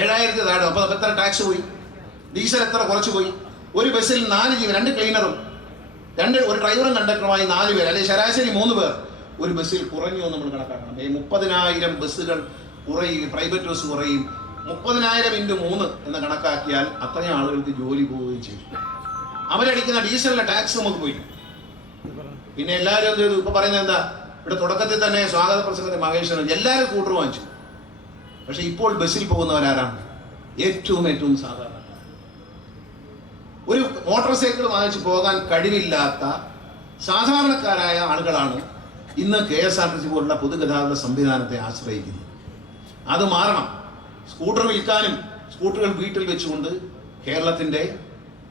ഏഴായിരത്തി താഴെ. അപ്പോൾ എത്ര ടാക്സ് പോയി? ഡീസൽ എത്ര കുറച്ച് പോയി? ഒരു ബസ്സിൽ നാല് ജീവൻ രണ്ട് ക്ലീനറും രണ്ട് ഒരു ഡ്രൈവറും കണ്ടക്ടറുമായി നാല് പേർ അല്ലെങ്കിൽ ശരാശരി മൂന്ന് പേർ. ഒരു ബസ്സിൽ കുറഞ്ഞു നമ്മൾ കണക്കാക്കണം. ഈ മുപ്പതിനായിരം ബസ്സുകൾ കുറയും പ്രൈവറ്റ് ബസ് കുറയും. മുപ്പതിനായിരം ഇന്റു മൂന്ന് എന്ന് കണക്കാക്കിയാൽ അത്രയും ആളുകൾക്ക് ജോലി പോവുകയും ചെയ്യും. അവരടിക്കുന്ന ഡീസലിന്റെ ടാക്സ് നമുക്ക് പോയി. പിന്നെ എല്ലാവരും എന്ത് ചെയ്തു? ഇപ്പൊ പറയുന്നത് എന്താ? ഇവിടെ തുടക്കത്തിൽ തന്നെ സ്വാഗത പ്രസംഗത്തിൽ മഹേശ്വരൻ എല്ലാവരും കൂട്ടർ വാങ്ങിച്ചു. പക്ഷെ ഇപ്പോൾ ബസ്സിൽ പോകുന്നവരാരാണ് ഏറ്റവും ഏറ്റവും സാധാരണ ഒരു മോട്ടോർ സൈക്കിൾ വാങ്ങിച്ചു പോകാൻ കഴിവില്ലാത്ത സാധാരണക്കാരായ ആളുകളാണ് ഇന്ന് K S R T C പോലുള്ള പൊതുഗതാഗത സംവിധാനത്തെ ആശ്രയിക്കുന്നത്. അത് മാറണം. സ്കൂട്ടർ വിൽക്കാനും സ്കൂട്ടറുകൾ വീട്ടിൽ വെച്ചുകൊണ്ട് കേരളത്തിന്റെ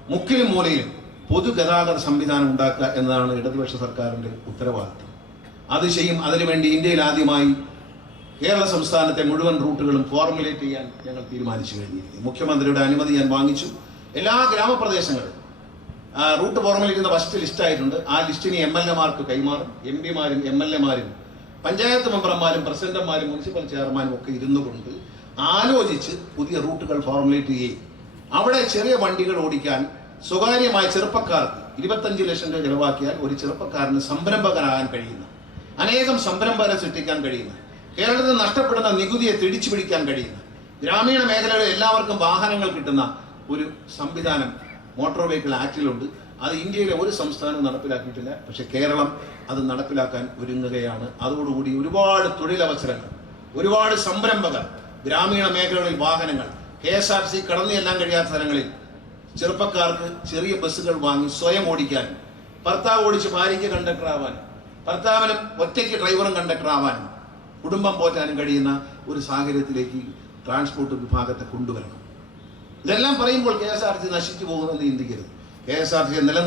മുക്കിലും മൂലയിലും പൊതുഗതാഗത സംവിധാനം ഉണ്ടാക്കുക എന്നതാണ് ഇടതുപക്ഷ സർക്കാരിന്റെ ഉത്തരവാദിത്വം അത് ചെയ്യും. അതിനുവേണ്ടി ഇന്ത്യയിൽ ആദ്യമായി കേരള സംസ്ഥാനത്തെ മുഴുവൻ റൂട്ടുകളും ഫോർമുലേറ്റ് ചെയ്യാൻ ഞങ്ങൾ തീരുമാനിച്ചു കഴിഞ്ഞിരിക്കുന്നു. മുഖ്യമന്ത്രിയുടെ അനുമതി ഞാൻ വാങ്ങിച്ചു. എല്ലാ ഗ്രാമപ്രദേശങ്ങളും റൂട്ട് ഫോർമുലേറ്റ് ചെയ്യുന്ന ഫസ്റ്റ് ലിസ്റ്റ് ആയിട്ടുണ്ട്. ആ ലിസ്റ്റിന് എം എൽ എമാർക്ക് കൈമാറും. എം പിമാരും എം എൽ എമാരും പഞ്ചായത്ത് മെമ്പർമാരും പ്രസിഡന്റുമാരും മുനിസിപ്പൽ ചെയർമാനും ഒക്കെ ഇരുന്നു കൊണ്ട് ആലോചിച്ച് പുതിയ റൂട്ടുകൾ ഫോർമുലേറ്റ് ചെയ്യും അവിടെ ചെറിയ വണ്ടികൾ ഓടിക്കാൻ സ്വകാര്യമായ ചെറുപ്പക്കാർക്ക് ഇരുപത്തഞ്ച് ലക്ഷം രൂപ ചെലവാക്കിയാൽ ഒരു ചെറുപ്പക്കാരന് സംരംഭകനാകാൻ കഴിയുന്ന അനേകം സംരംഭകരെ സൃഷ്ടിക്കാൻ കഴിയുന്ന കേരളത്തിൽ നഷ്ടപ്പെടുന്ന നികുതിയെ തിരിച്ചു പിടിക്കാൻ കഴിയുന്ന ഗ്രാമീണ മേഖലകളിൽ എല്ലാവർക്കും വാഹനങ്ങൾ കിട്ടുന്ന ഒരു സംവിധാനം മോട്ടോർ വെഹിക്കിൾ ആക്ടിലുണ്ട്. അത് ഇന്ത്യയിലെ ഒരു സംസ്ഥാനവും നടപ്പിലാക്കിയിട്ടില്ല. പക്ഷെ കേരളം അത് നടപ്പിലാക്കാൻ ഒരുങ്ങുകയാണ്. അതോടുകൂടി ഒരുപാട് തൊഴിലവസരങ്ങൾ ഒരുപാട് സംരംഭകർ ഗ്രാമീണ മേഖലകളിൽ വാഹനങ്ങൾ കെ എസ് ആർ സി കടന്നു ചെല്ലാൻ കഴിയാത്ത സ്ഥലങ്ങളിൽ ചെറുപ്പക്കാർക്ക് ചെറിയ ബസ്സുകൾ വാങ്ങി സ്വയം ഓടിക്കാനും ഭർത്താവ് ഓടിച്ച് ഭാര്യയ്ക്ക് കണ്ടക്ടർ ആവാനും ഭർത്താവിനും ഒറ്റയ്ക്ക് ഡ്രൈവറും കണ്ടക്ടർ ആവാനും കുടുംബം പോറ്റാനും കഴിയുന്ന ഒരു സാഹചര്യത്തിലേക്ക് ട്രാൻസ്പോർട്ട് വിഭാഗത്തെ കൊണ്ടുവരണം. ഇതെല്ലാം പറയുമ്പോൾ കെ എസ് ആർ ടി നശിച്ചു പോകുമെന്ന് ചിന്തിക്കരുത് കെ എസ് ആർ ടി നില